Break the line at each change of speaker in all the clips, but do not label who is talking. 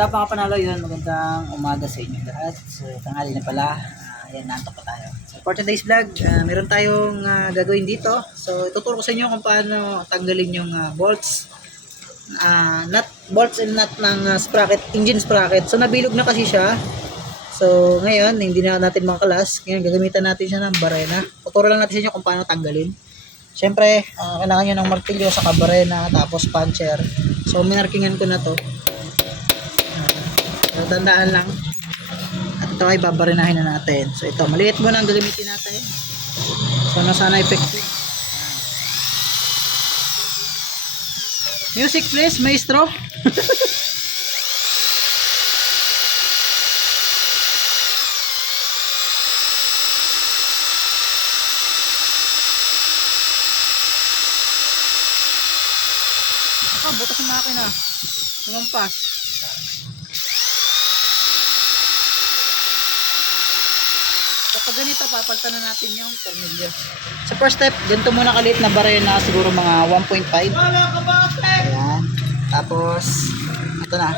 up mga panalo yun? Magandang umaga sa inyo lahat. So, tanghali na pala. Uh, ayan, nantok pa tayo. So, for today's vlog, ah, meron tayong ah, gagawin dito. So, ituturo ko sa inyo kung paano tanggalin yung ah, bolts. ah nut, bolts and nut ng ah, sprocket, engine sprocket. So, nabilog na kasi siya. So, ngayon, hindi na natin makalas. Ngayon, gagamitan natin siya ng barena. Tuturo lang natin sa inyo kung paano tanggalin. Siyempre, ah, kailangan nyo ng martilyo sa barena, tapos puncher. So, minarkingan ko na to. So, tandaan lang. At ito ay babarinahin na natin. So, ito, maliit muna ang gagamitin natin. So, na sana effective. Music please, maestro. Ah, butas ng makina. Lumampas. Kapag ganito, papalitan na natin yung tornilyo. Sa first step, ganito muna kaliit na baril na siguro mga 1.5. Ayan. Tapos, ito na.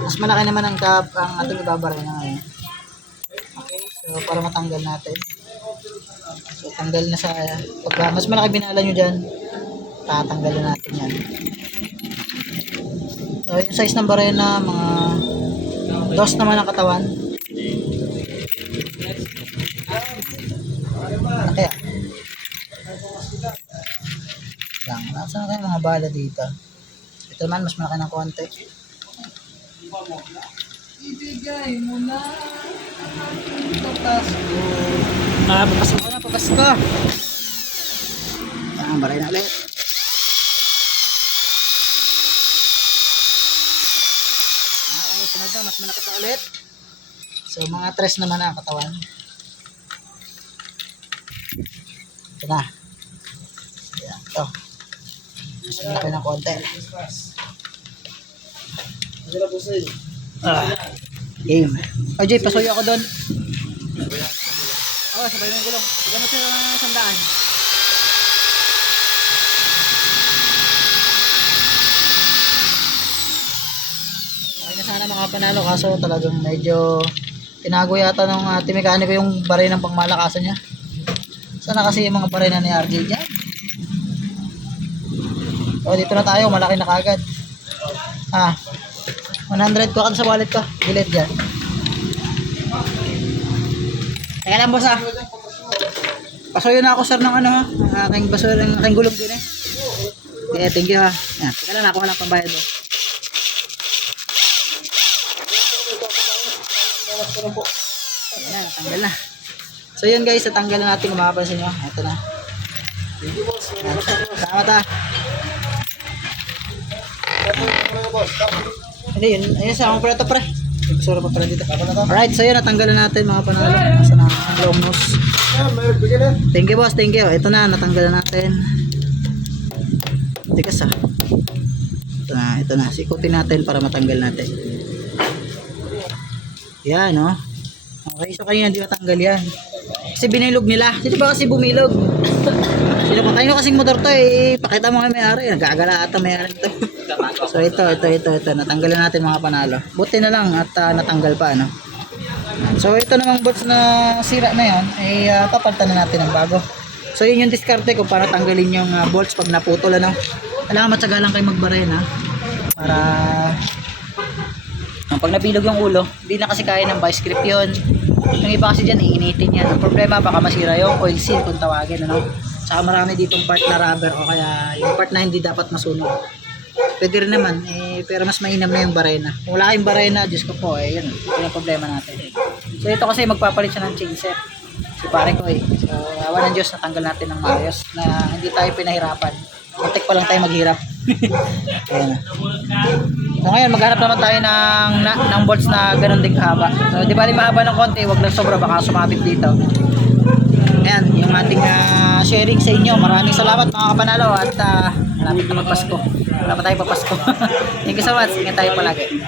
Mas malaki naman ang cap ang ating ibabaray na ngayon. Okay, so para matanggal natin. So, tanggal na sa, pag mas malaki binala nyo dyan, tatanggalin natin yan. So, yung size ng baril na mga dos naman ang katawan. Kaya? Lang, nasa na kayo mga bala dito? Ito naman, mas malaki ng konti. Ibigay mo na ito Pasko. Ah, papasko ko na, papasko. Yan, baray na ulit. Okay, sunod na, mas malaki pa ulit. So, mga tres naman ang katawan. Ito na. Ayan, ito. Mas malaki ng konti. Ah, game. Oh, Jay, pasuyo ako doon. Oh, sabay mo yung gulong. Bigyan mo sila ng sandaan. Okay na sana mga panalo kaso talagang medyo tinago yata ng ating mekaniko yung baray ng pangmalakasan niya. Sana kasi yung mga baray na ni RJ dyan. O dito na tayo, malaki na kagad. Ah, 100 ko kan sa wallet ko. Delete dyan. Teka lang boss ah. Pasuyo na ako sir ng ano ha. Ang aking basura, ng aking gulong din eh. Okay, thank you ha. Yan, teka lang, nakuha lang pambayad oh. Ayan, tanggal na. So yun guys, natanggal na natin kung makapansin nyo. Ito na. Ayan. Salamat ah. Hindi, yun. Ayun sa akong ito pre. Basura pa pala dito. Alright, so yun, natanggal na natin mga panalo. Nasa na ang long nose. Thank you boss, thank you. Ito na, natanggal na natin. Tigas ah. Ito na, ito na. Sikutin natin para matanggal natin. Yan, no? Okay, so kanina hindi matanggal yan. Kasi binilog nila. Sino ba kasi bumilog? Sino pa? Kanino kasing motor to eh. Pakita mo kay may-ari. Nagkagala ata may-ari to. so ito, ito, ito, ito. Natanggalan natin mga panalo. Buti na lang at ah, natanggal pa, no? So ito namang bolts na sira na yon ay uh, papalitan na natin ng bago. So yun yung diskarte kung para tanggalin yung ah, bolts pag naputol ano. Kailangan matyaga lang kayo magbarena para ang pag nabilog yung ulo, hindi na kasi kaya ng vice grip yun. Yung iba kasi dyan, iinitin yan. Ang problema, baka masira yung oil seal kung tawagin, ano. Saka marami ditong part na rubber o kaya yung part na hindi dapat masunog. Pwede rin naman, eh, pero mas mainam na yung barena. Kung wala kayong barena, Diyos ko po, eh, yun, yun ang problema natin. So ito kasi magpapalit siya ng chain set. Si pare ko eh. So, awa ng Diyos, natanggal natin ng maayos na hindi tayo pinahirapan. Muntik pa lang tayo maghirap. Ayan. So ngayon, maghanap naman tayo ng, na, ng bolts na ganun din kahaba. So, di ba mahaba ng konti, wag lang sobra, baka sumabit dito. Ayan, yung ating ah, sharing sa inyo. Maraming salamat mga kapanalo at uh, malapit na magpasko. Wala tayo papasko. Thank you so much. Ingat tayo palagi.